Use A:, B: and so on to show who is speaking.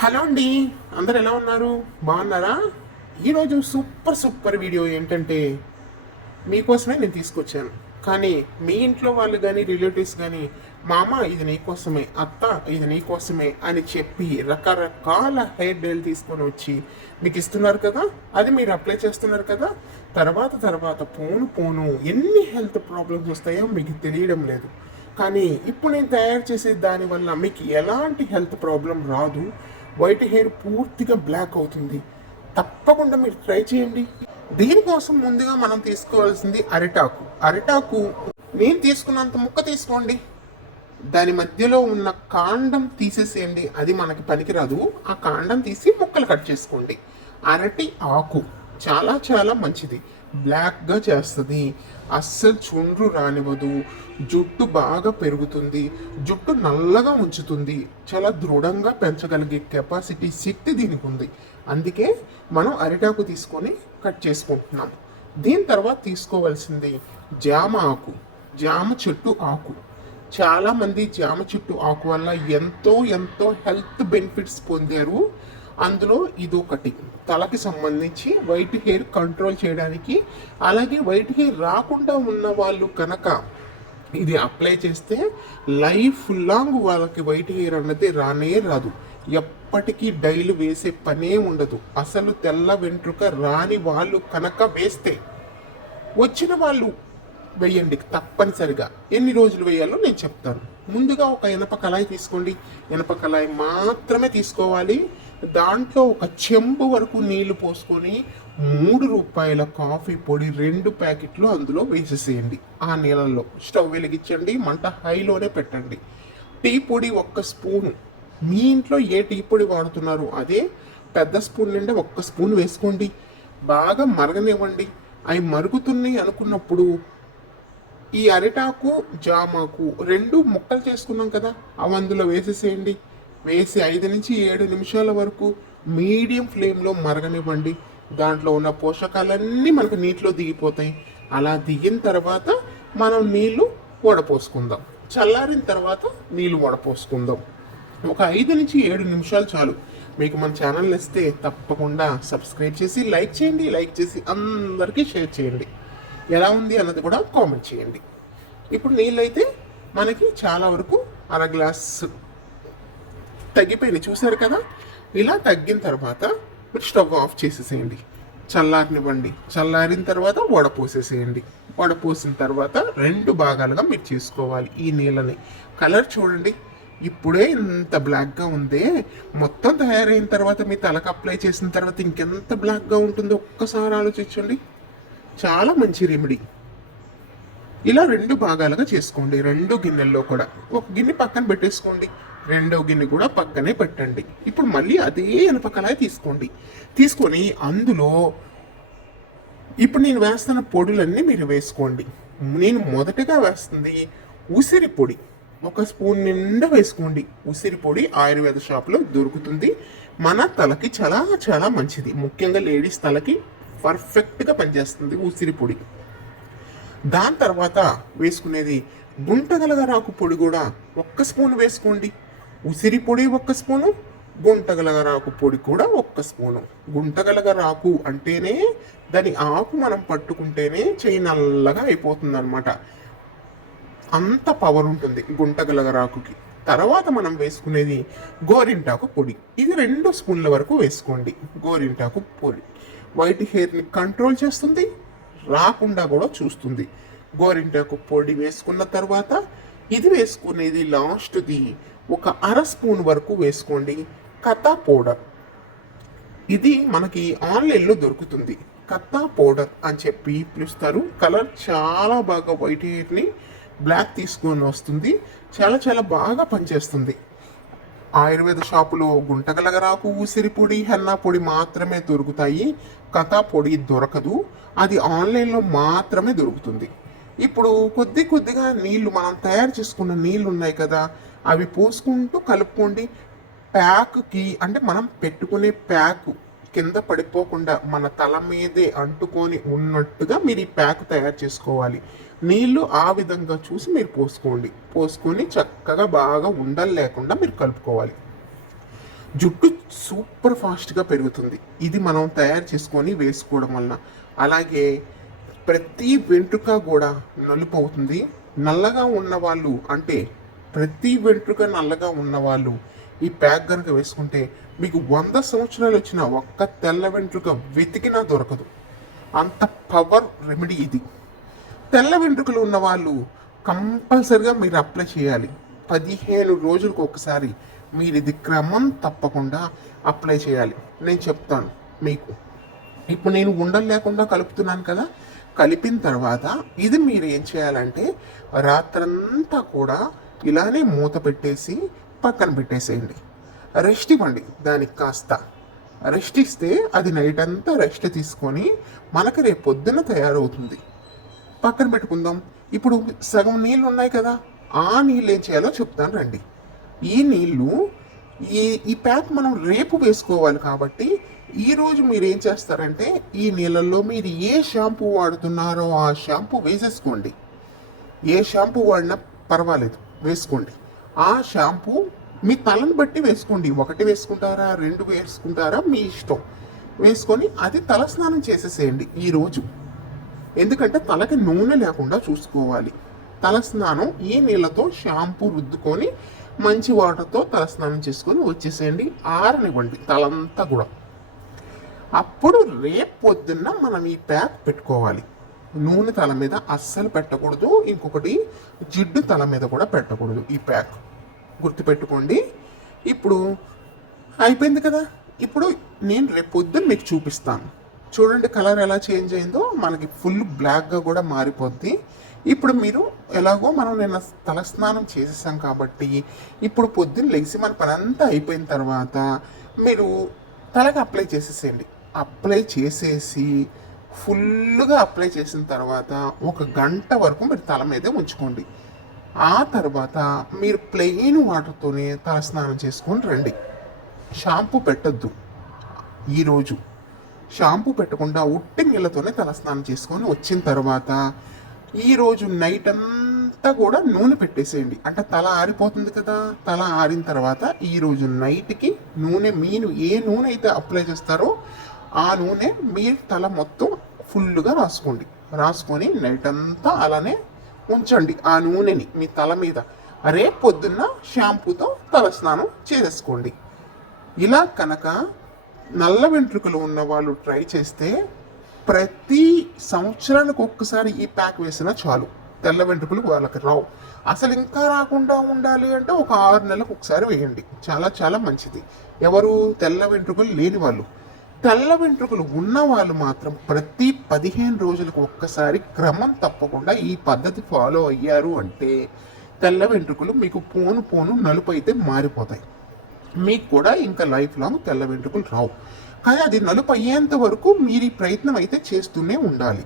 A: Hello అండి అందరు ఎలా ఉన్నారు? బాగున్నారా? ఈరోజు సూపర్ సూపర్ వీడియో ఏంటంటే మీకోసమే నేను తీసుకొచ్చాను. కానీ మీ ఇంట్లో వాళ్ళు కానీ రిలేటివ్స్ కానీ మామ ఇది నీకోసమే అత్త ఇది నీకోసమే అని చెప్పి రకరకాల హెయిర్ డైల్ తీసుకొని వచ్చి మీకు ఇస్తున్నారు కదా? అది మీరు అప్లై చేస్తున్నారు కదా? తర్వాత తర్వాత పోను పోను ఎన్ని హెల్త్ ప్రాబ్లమ్స్ వస్తాయో మీకు తెలియడం లేదు. కానీ ఇప్పుడు నేను తయారు చేసే దానివల్ల మీకు ఎలాంటి హెల్త్ ప్రాబ్లం రాదు. వైట్ హెయిర్ పూర్తిగా బ్లాక్ అవుతుంది. తప్పకుండా మీరు ట్రై చేయండి. దీనికోసం ముందుగా మనం తీసుకోవాల్సింది అరిటాకు. అరిటాకు నేను తీసుకున్నంత ముక్క తీసుకోండి. దాని మధ్యలో ఉన్న కాండం తీసేసేయండి. అది మనకి పనికిరాదు. ఆ కాండం తీసి ముక్కలు కట్ చేసుకోండి. అరటి ఆకు. చాలా చాలా మంచిది. బ్లాక్గా చేస్తుంది. అస్సలు చుండ్రు రానివ్వదు. జుట్టు బాగా పెరుగుతుంది. జుట్టు నల్లగా ఉంచుతుంది. చాలా దృఢంగా పెంచగలిగే కెపాసిటీ శక్తి దీనికి ఉంది అందుకే మనం అరిటాకు తీసుకొని కట్ చేసుకుంటున్నాం. దీని తర్వాత తీసుకోవాల్సింది జామ ఆకు. జామ చెట్టు ఆకు. చాలామంది జామ చెట్టు ఆకు వల్ల ఎంతో ఎంతో హెల్త్ బెనిఫిట్స్ పొందారు. అందులో ఇదొకటి. తలకి సంబంధించి వైట్ హెయిర్ కంట్రోల్ చేయడానికి అలాగే వైట్ హెయిర్ రాకుండా ఉన్న వాళ్ళు కనుక ఇది అప్లై చేస్తే లైఫ్ లాంగ్ వాళ్ళకి వైట్ హెయిర్ అన్నది రానే రాదు. ఎప్పటికీ డైలు వేసే పనే ఉండదు. అసలు తెల్ల వెంట్రుక రాని వాళ్ళు కనుక వేస్తే వచ్చిన వాళ్ళు వేయండి తప్పనిసరిగా. ఎన్ని రోజులు వేయాలో నేను చెప్తాను. ముందుగా ఒక ఇనప కళాయి తీసుకోండి. ఇనప కళాయి మాత్రమే తీసుకోవాలి. దాంట్లో ఒక చెంబు వరకు నీళ్ళు పోసుకొని మూడు రూపాయల కాఫీ పొడి రెండు ప్యాకెట్లు అందులో వేసేసేయండి. ఆ నీళ్ళల్లో స్టవ్ వెలిగించండి మంట హైలోనే పెట్టండి. టీ పొడి ఒక్క స్పూను. మీ ఇంట్లో ఏ టీ పొడి వాడుతున్నారు? అదే పెద్ద స్పూన్ నిండా ఒక్క స్పూన్ వేసుకోండి. బాగా మరగనివ్వండి. అవి మరుగుతున్నాయి అనుకున్నప్పుడు ఈ అరిటాకు జామాకు రెండు ముక్కలు చేసుకున్నాం కదా అవి అందులో వేసేసేయండి. వేసి ఐదు నుంచి ఏడు నిమిషాల వరకు మీడియం ఫ్లేమ్లో మరగనివ్వండి. దాంట్లో ఉన్న పోషకాలన్నీ మనకు నీటిలో దిగిపోతాయి. అలా దిగిన తర్వాత మనం నీళ్ళు వడపోసుకుందాం. చల్లారిన తర్వాత నీళ్ళు వడపోసుకుందాం. ఒక ఐదు నుంచి ఏడు నిమిషాలు చాలు. మీకు మన ఛానల్ ఇస్తే తప్పకుండా సబ్స్క్రైబ్ చేసి లైక్ చేయండి. లైక్ చేసి అందరికీ షేర్ చేయండి. ఎలా ఉంది అన్నది కూడా కామెంట్ చేయండి. ఇప్పుడు నీళ్ళైతే మనకి చాలా వరకు అర గ్లాస్ తగ్గిపోయినాయి చూసారు కదా? ఇలా తగ్గిన తర్వాత మీరు స్టవ్ ఆఫ్ చేసేసేయండి. చల్లారనివ్వండి. చల్లారిన తర్వాత వడపోసేసేయండి వడపోసిన తర్వాత రెండు భాగాలుగా మీరు చేసుకోవాలి ఈ నీళ్ళని. కలర్ చూడండి. ఇప్పుడే ఇంత బ్లాక్గా ఉందే. మొత్తం తయారైన తర్వాత మీ తలకు అప్లై చేసిన తర్వాత ఇంకెంత బ్లాక్గా ఉంటుందో ఒక్కసారి ఆలోచించండి. చాలా మంచి రెమెడీ ఇలా రెండు భాగాలుగా చేసుకోండి. రెండు గిన్నెల్లో కూడా. ఒక గిన్నె పక్కన పెట్టేసుకోండి. రెండో గిన్నె కూడా పక్కనే పెట్టండి. ఇప్పుడు మళ్ళీ అదే ఎనపకలాయ తీసుకోండి. తీసుకొని అందులో ఇప్పుడు నేను వేస్తున్న పొడులన్నీ మీరు వేసుకోండి. నేను మొదటగా వేస్తుంది ఉసిరి పొడి. ఒక స్పూన్ నిండా వేసుకోండి. ఉసిరి పొడి ఆయుర్వేద షాప్లో దొరుకుతుంది. మన తలకి చాలా చాలా మంచిది. ముఖ్యంగా లేడీస్ తలకి పర్ఫెక్ట్గా పనిచేస్తుంది ఉసిరి పొడి. దాని తర్వాత వేసుకునేది గుంటగలగరాకు పొడి కూడా ఒక్క స్పూన్ వేసుకోండి. ఉసిరి పొడి ఒక్క స్పూను గుంటగలగరాకు పొడి కూడా ఒక్క స్పూను. గుంటగలగరాకు అంటేనే దాని ఆకు మనం పట్టుకుంటేనే చేయి నల్లగా అయిపోతుంది అనమాట అంత పవర్ ఉంటుంది గుంటగలగరాకుకి. తర్వాత మనం వేసుకునేది గోరింటాకు పొడి. ఇది రెండు స్పూన్ల వరకు వేసుకోండి గోరింటాకు పొడి. వైట్ హెయిర్ని కంట్రోల్ చేస్తుంది రాకుండా కూడా చూస్తుంది. గోరింటాకు పొడి వేసుకున్న తర్వాత ఇది వేసుకునేది లాస్ట్ది ఒక అర స్పూన్ వరకు వేసుకోండి. కథా పౌడర్. ఇది మనకి ఆన్లైన్లో దొరుకుతుంది. కత్తా పౌడర్ అని చెప్పి పిలుస్తారు. కలర్ చాలా బాగా వైట్ హెయిర్ని బ్లాక్ తీసుకొని వస్తుంది. చాలా చాలా బాగా పనిచేస్తుంది. ఆయుర్వేద షాపులో గుంటగలగరాకు ఉసిరి పొడి హెన్నా పొడి మాత్రమే దొరుకుతాయి. కథా పొడి దొరకదు. అది ఆన్లైన్లో మాత్రమే దొరుకుతుంది. ఇప్పుడు కొద్ది కొద్దిగా నీళ్ళు మనం తయారు చేసుకున్న నీళ్ళు ఉన్నాయి కదా అవి పోసుకుంటూ కలుపుకోండి. ప్యాక్కి అంటే మనం పెట్టుకునే ప్యాక్ కింద పడిపోకుండా మన తల మీదే అంటుకొని ఉన్నట్టుగా మీరు ఈ ప్యాక్ తయారు చేసుకోవాలి. నీళ్ళు ఆ విధంగా చూసి మీరు పోసుకోండి. పోసుకొని చక్కగా బాగా ఉండలు లేకుండా మీరు కలుపుకోవాలి. జుట్టు సూపర్ ఫాస్ట్గా పెరుగుతుంది. ఇది మనం తయారు చేసుకొని వేసుకోవడం వలన. అలాగే ప్రతి వెంట్రుక కూడా నలుపు అవుతుంది. నల్లగా ఉన్న వాళ్ళు అంటే ప్రతి వెంట్రుక నల్లగా ఉన్న వాళ్ళు ఈ ప్యాక్ కనుక వేసుకుంటే మీకు వంద సంవత్సరాలు వచ్చిన ఒక్క తెల్ల వెంట్రుక వెతికినా దొరకదు. అంత పవర్ రెమెడీ ఇది. తెల్ల వెంట్రుకలు ఉన్న వాళ్ళు కంపల్సరిగా మీరు అప్లై చేయాలి. పదిహేను రోజులకు ఒకసారి మీరు ఇది క్రమం తప్పకుండా అప్లై చేయాలి. నేను చెప్తాను మీకు. ఇప్పుడు నేను ఉండలు లేకుండా కలుపుతున్నాను కదా. కలిపిన తర్వాత ఇది మీరు ఏం చేయాలంటే రాత్రంతా కూడా ఇలానే మూత పెట్టేసి పక్కన పెట్టేసేయండి. రెస్ట్ ఇవ్వండి దానికి కాస్త. రెస్ట్ ఇస్తే అది నైట్ అంతా రెస్ట్ తీసుకొని మనకు రేపు పొద్దున తయారవుతుంది. పక్కన పెట్టుకుందాం. ఇప్పుడు సగం నీళ్ళు ఉన్నాయి కదా ఆ నీళ్ళు ఏం చేయాలో చెప్తాను రండి. ఈ నీళ్ళు ఈ ఈ ప్యాక్ మనం రేపు వేసుకోవాలి కాబట్టి ఈరోజు మీరు ఏం చేస్తారంటే ఈ నీళ్ళల్లో మీరు ఏ షాంపూ వాడుతున్నారో ఆ షాంపూ వేసేసుకోండి. ఏ షాంపూ వాడినా పర్వాలేదు. వేసుకోండి. ఆ షాంపూ మీ తలను బట్టి వేసుకోండి. ఒకటి వేసుకుంటారా రెండు వేసుకుంటారా మీ ఇష్టం. వేసుకొని అది తల స్నానం చేసేసేయండి ఈరోజు ఎందుకంటే తలకి నూనె లేకుండా చూసుకోవాలి. తల స్నానం ఈ నీళ్ళతో షాంపూ రుద్దుకొని మంచి వాటర్తో తల స్నానం చేసుకొని వచ్చేసేయండి. ఆరనివ్వండి తలంతా కూడా. అప్పుడు రేపు పొద్దున్న మనం ఈ ప్యాక్ పెట్టుకోవాలి. నూనె తల మీద అస్సలు పెట్టకూడదు ఇంకొకటి జిడ్డు తల మీద కూడా పెట్టకూడదు ఈ ప్యాక్. గుర్తుపెట్టుకోండి. ఇప్పుడు అయిపోయింది కదా? ఇప్పుడు నేను రేపు పొద్దున్న మీకు చూపిస్తాను. చూడండి కలర్ ఎలా చేంజ్ అయిందో. మనకి ఫుల్ బ్లాక్గా కూడా మారిపోద్ది. ఇప్పుడు మీరు ఎలాగో మనం నిన్న తలస్నానం చేసేసాం కాబట్టి ఇప్పుడు పొద్దున్న లెగిసి మన పని అంతా అయిపోయిన తర్వాత మీరు తలకి అప్లై చేసేసేయండి. అప్లై చేసేసి ఫుల్గా అప్లై చేసిన తర్వాత ఒక గంట వరకు మీరు తల మీదే ఉంచుకోండి. ఆ తర్వాత మీరు ప్లెయిన్ వాటర్తోనే తల స్నానం చేసుకొని రండి. షాంపూ పెట్టద్దు. ఈరోజు షాంపూ పెట్టకుండా ఉట్టి నీళ్ళతోనే తల స్నానం చేసుకొని వచ్చిన తర్వాత ఈరోజు నైట్ అంతా కూడా నూనె పెట్టేసేయండి. అంటే తల ఆరిపోతుంది కదా తల ఆరిన తర్వాత ఈరోజు నైట్కి నూనె మీరు ఏ నూనె అయితే అప్లై చేస్తారో ఆ నూనె మీ తల మొత్తం ఫుల్గా రాసుకోండి. రాసుకొని నైట్ అంతా అలానే ఉంచండి ఆ నూనెని మీ తల మీద. రేపు పొద్దున్న షాంపూతో తల స్నానం చేసేసుకోండి. ఇలా కనుక నల్ల వెంట్రుకలు ఉన్న వాళ్ళు ట్రై చేస్తే ప్రతి సంవత్సరానికి ఒక్కసారి ఈ ప్యాక్ వేసినా చాలు. తెల్ల వెంట్రుకలు వాళ్ళకి రావు. అసలు ఇంకా రాకుండా ఉండాలి అంటే ఒక ఆరు నెలలకు ఒకసారి వేయండి. చాలా చాలా మంచిది. ఎవరు తెల్ల వెంట్రుకలు లేని వాళ్ళు తెల్ల వెంట్రుకలు ఉన్న వాళ్ళు మాత్రం ప్రతి పదిహేను రోజులకు ఒక్కసారి క్రమం తప్పకుండా ఈ పద్ధతి ఫాలో అయ్యారు అంటే తెల్ల వెంట్రుకలు మీకు పోను పోను నలుపు అయితే మారిపోతాయి. మీకు కూడా ఇంకా లైఫ్ లాంగ్ తెల్ల వెంట్రుకలు రావు. కానీ అది నలుపు అయ్యేంత వరకు మీరు ఈ ప్రయత్నం అయితే చేస్తూనే ఉండాలి.